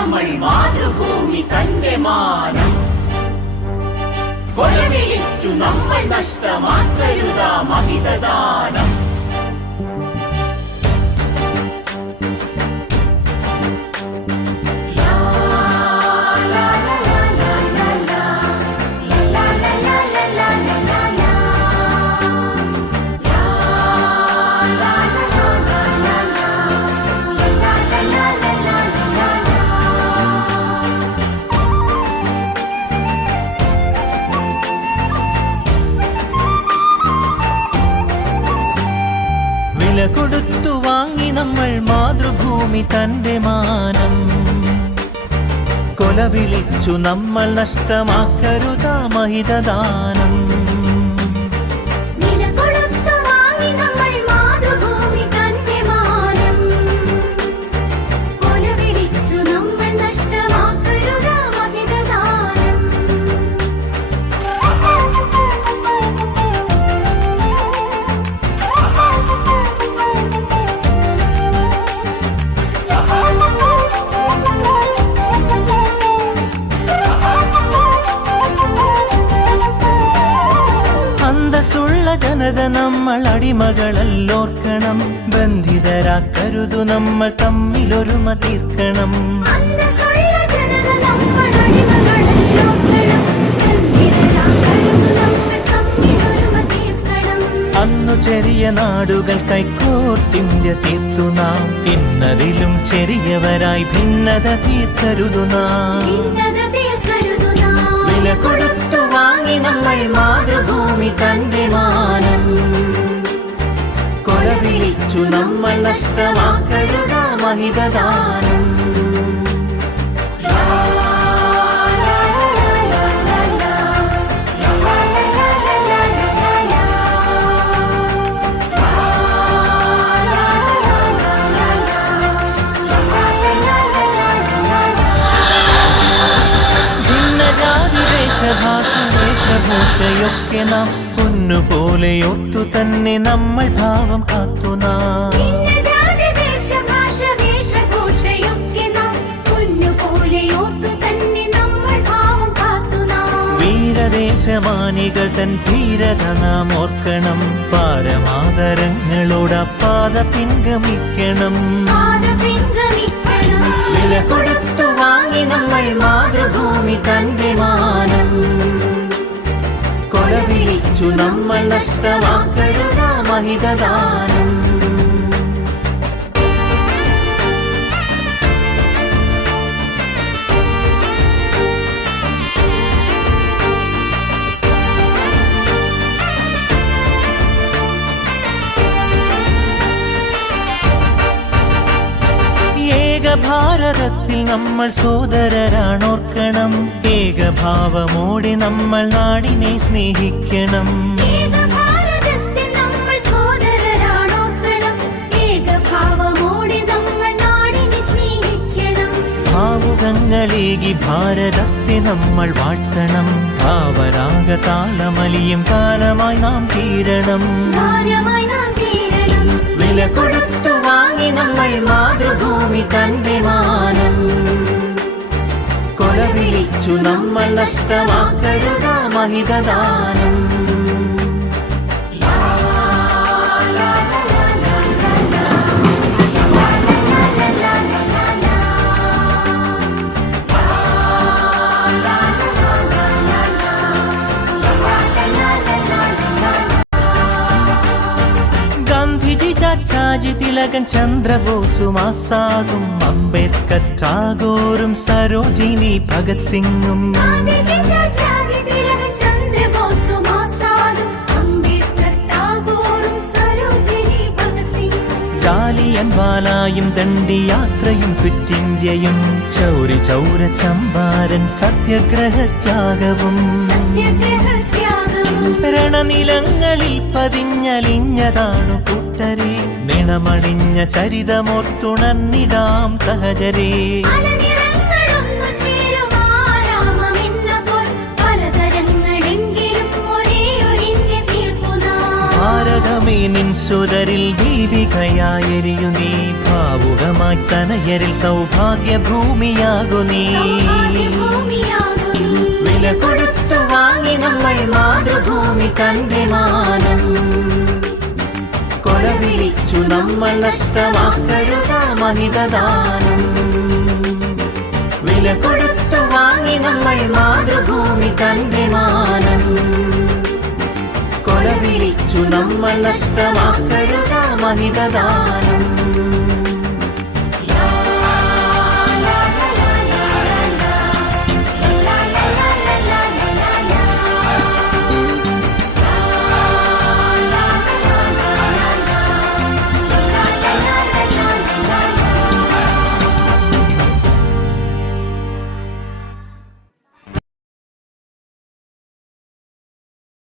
നമ്മൾ മാതൃഭൂമി തന്റെ മാനം കൊലവിളിച്ചു നമ്മൾ നഷ്ടമാക്കരുതാ മഹിതദാനം. വില കൊടുത്തു വാങ്ങി നമ്മൾ മാതൃഭൂമി തന്റെ മാനം കൊലവിളിച്ചു നമ്മൾ നഷ്ടമാക്കരുതാ മഹിതദാനം. അന്തസ്സുള്ള ജനത നമ്മൾ അടിമകളല്ലോർക്കണം, ബന്ധിതരാക്കരുതു നമ്മൾ തമ്മിലൊരുമ തീർക്കണം. അന്നു ചെറിയ നാടുകൾ കൈക്കോർത്തിന്ത്യ തീർത്തു നാം, ഇന്നതിലും ചെറിയവരായി ഭിന്നത തീർക്കരുതു നാം. വില കൊടുത്തു വാങ്ങി നമ്മൾ മാതൃഭൂമി തന്റെ മാനം കൊലവിളിച്ചു നമ്മൾ നഷ്ടമാക്കരുതാ മഹിതദാനം. ഭാഷ വേഷഭൂഷയൊക്കെ നാം പൊന്നുപോലെ ഓർത്തു തന്നെ നമ്മൾ ഭാവം കാത്തു നാം. വീരദേശമാനികൾ തൻ ധീരത നാം ഓർക്കണം, പാരമാദരങ്ങളോട് പാത പിൻഗമിക്കണം. വില കൊടുത്തു വാങ്ങി നമ്മൾ മാതൃഭൂമി തന്റെ മാനം കൊലവിളിച്ചു നമ്മൾ നഷ്ടമാക്കരുതാ മഹിതദാനം. ഭാരതത്തിൽ നമ്മൾ സോദരരാണോർക്കണം, ഏകഭാവമോടെ നമ്മൾ നാടിനെ സ്നേഹിക്കണം. ഭാവുകങ്ങളേകി ഭാരതത്തെ നമ്മൾ വാഴ്ത്തണം, ഭാവരാഗ താളമലിയും കാലമായി നാം തീരണം. വില കൊടുത്തു വാങ്ങി നമ്മൾ മാതൃഭൂമി തന്റെ മാനം കൊലവിളിച്ചു നമ്മൾ നഷ്ടമാക്കരുതാ മഹിതദാനം. ചാച്ചാജി തിലകൻ ചന്ദ്രബോസും ആസാദും അംബേദ്കർ ടാഗോറും സരോജിനി ഭഗത് സിംഗും ജാലിയൻവാലായും ദണ്ഡിയാത്രയും ക്വിറ്റിന്ത്യയും ചൗരി ചൗര ചമ്പാരൻ സത്യാഗ്രഹത്യാഗവും രണനിലങ്ങളിൽ പതിഞ്ഞലിഞ്ഞതാണു കൂട്ടരെ, നിണമണിഞ്ഞ ചരിതമോർത്തുണർന്നിടാം സഹചരേ. ഭാരത ഭാരതമേ നിൻ സുതരിൽ ദീപികയായെരിയു നീ ഭാവുകമായി തനയരിൽ സൗഭാഗ്യ ഭൂമിയാകു നീ വില കൊടുത്തു വാങ്ങി നമ്മൾ മാതൃഭൂമി തന്റെ മാനം കൊലവിളിച്ചു നമ്മൾ നഷ്ടമാക്കരുത മഹിതദാനം വില കൊടുത്തു വാങ്ങി നമ്മൾ മാതൃഭൂമി തന്റെ മാനം കൊലവിളിച്ചു നമ്മൾ നഷ്ടമാക്കരുത മഹിതദാനം